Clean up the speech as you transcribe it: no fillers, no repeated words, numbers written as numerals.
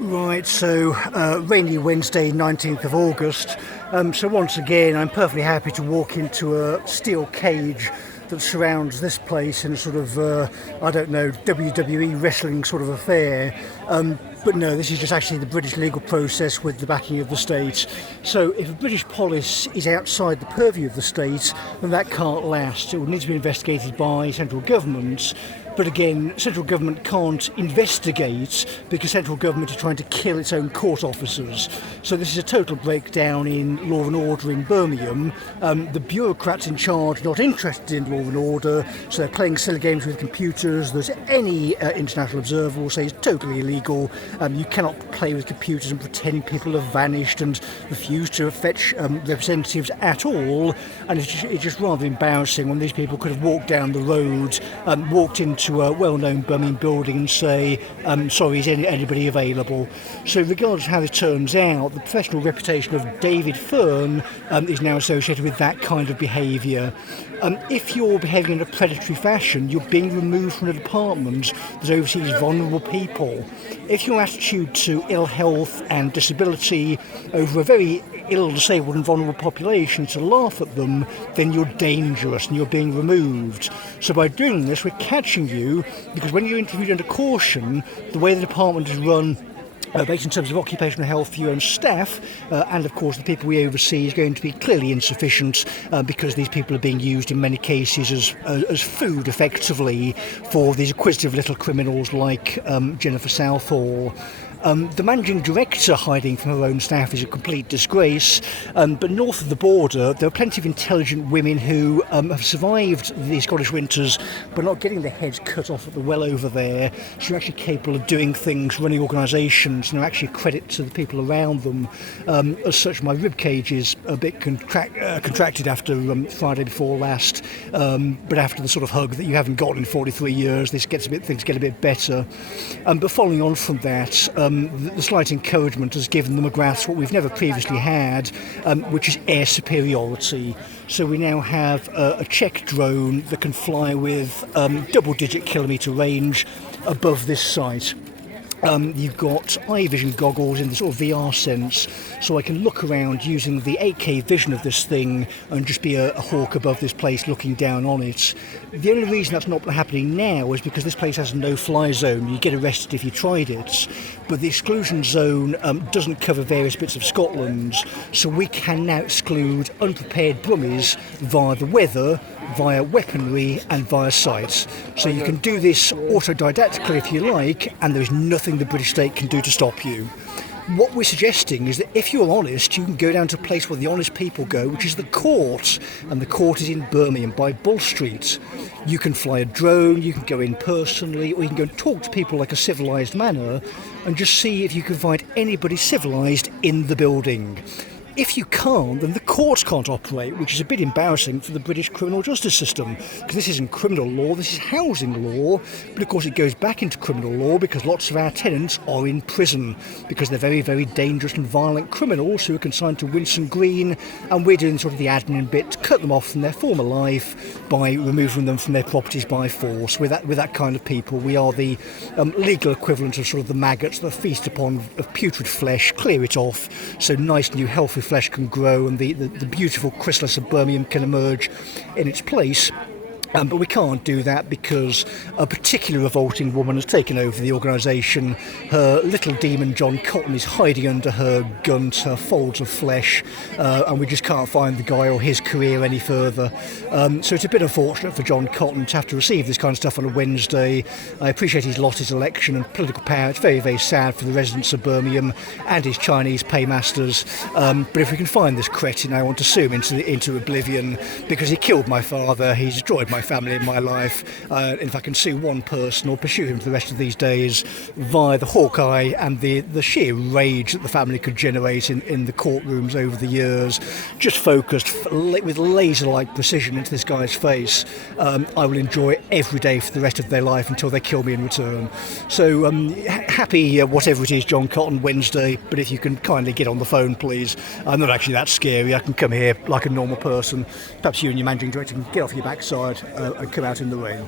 Right, so rainy Wednesday, 19th of August. So once again, I'm perfectly happy to walk into a steel cage that surrounds this place in a sort of, I don't know, WWE wrestling sort of affair. But no, this is just actually the British legal process with the backing of the state. So if a British police is outside the purview of the state, then that can't last. It would need to be investigated by central government. But again, central government can't investigate because central government is trying to kill its own court officers. So this is a total breakdown in law and order in Birmingham. The bureaucrats in charge are not interested in law and order, so they're playing silly games with computers that any international observer will say is totally illegal. You cannot play with computers and pretend people have vanished and refuse to fetch representatives at all. And it's just rather embarrassing when these people could have walked down the road, walked into a well-known Birmingham building and say, sorry, is anybody available? So regardless of how this turns out, the professional reputation of David Fern is now associated with that kind of behaviour. If you're behaving in a predatory fashion, you're being removed from a department that oversees vulnerable people. If your attitude to ill health and disability over a very ill, disabled and vulnerable population to laugh at them, then you're dangerous and you're being removed. So by doing this, we're catching you, because when you're interviewed under caution, the way the department is run, based in terms of occupational health for your own staff, and of course the people we oversee, is going to be clearly insufficient because these people are being used in many cases as food effectively for these acquisitive little criminals like Jennifer Southall. The managing director hiding from her own staff is a complete disgrace, but north of the border there are plenty of intelligent women who have survived the Scottish winters but not getting their heads cut off at the well over there. So they're actually capable of doing things, running organisations, and are actually a credit to the people around them. As such, my rib cage is a bit contracted after Friday before last, but after the sort of hug that you haven't gotten in 43 years, things get a bit better. But following on from that, the slight encouragement has given the McGraths what we've never previously had, which is air superiority. So we now have a Czech drone that can fly with double-digit kilometre range above this site. You've got eye vision goggles in the sort of VR sense, so I can look around using the 8K vision of this thing and just be a hawk above this place looking down on it. The only reason that's not happening now is because this place has a no-fly zone. You get arrested if you tried it, but the exclusion zone doesn't cover various bits of Scotland, so we can now exclude unprepared Brummies via the weather, via weaponry and via sight. So you can do this autodidactically if you like, and there is nothing the British state can do to stop you. What we're suggesting is that if you're honest, you can go down to a place where the honest people go, which is the court, and the court is in Birmingham by Bull Street. You can fly a drone, you can go in personally, or you can go and talk to people like a civilised manner and just see if you can find anybody civilised in the building. If you can't, then the courts can't operate, which is a bit embarrassing for the British criminal justice system, because this isn't criminal law, this is housing law, but of course it goes back into criminal law because lots of our tenants are in prison, because they're very, very dangerous and violent criminals who are consigned to Winson Green, and we're doing sort of the admin bit to cut them off from their former life by removing them from their properties by force. With that kind of people, we are the legal equivalent of sort of the maggots that feast upon putrid flesh, clear it off, so nice new healthy flesh can grow and the beautiful chrysalis of Birmingham can emerge in its place. But we can't do that because a particularly revolting woman has taken over the organisation. Her little demon John Cotton is hiding under her gunt, her folds of flesh, and we just can't find the guy or his career any further. So it's a bit unfortunate for John Cotton to have to receive this kind of stuff on a Wednesday. I appreciate he's lost his election and political power. It's very, very sad for the residents of Birmingham and his Chinese paymasters. But if we can find this cretin, I want to sue him into oblivion, because he killed my father, he's destroyed my family in my life. If I can sue one person or pursue him for the rest of these days via the Hawkeye and the sheer rage that the family could generate in the courtrooms over the years, just focused with laser-like precision into this guy's face, I will enjoy every day for the rest of their life until they kill me in return. So happy whatever it is, John Cotton, Wednesday, but if you can kindly get on the phone, please. I'm not actually that scary. I can come here like a normal person. Perhaps you and your managing director can get off your backside and come out in the rain.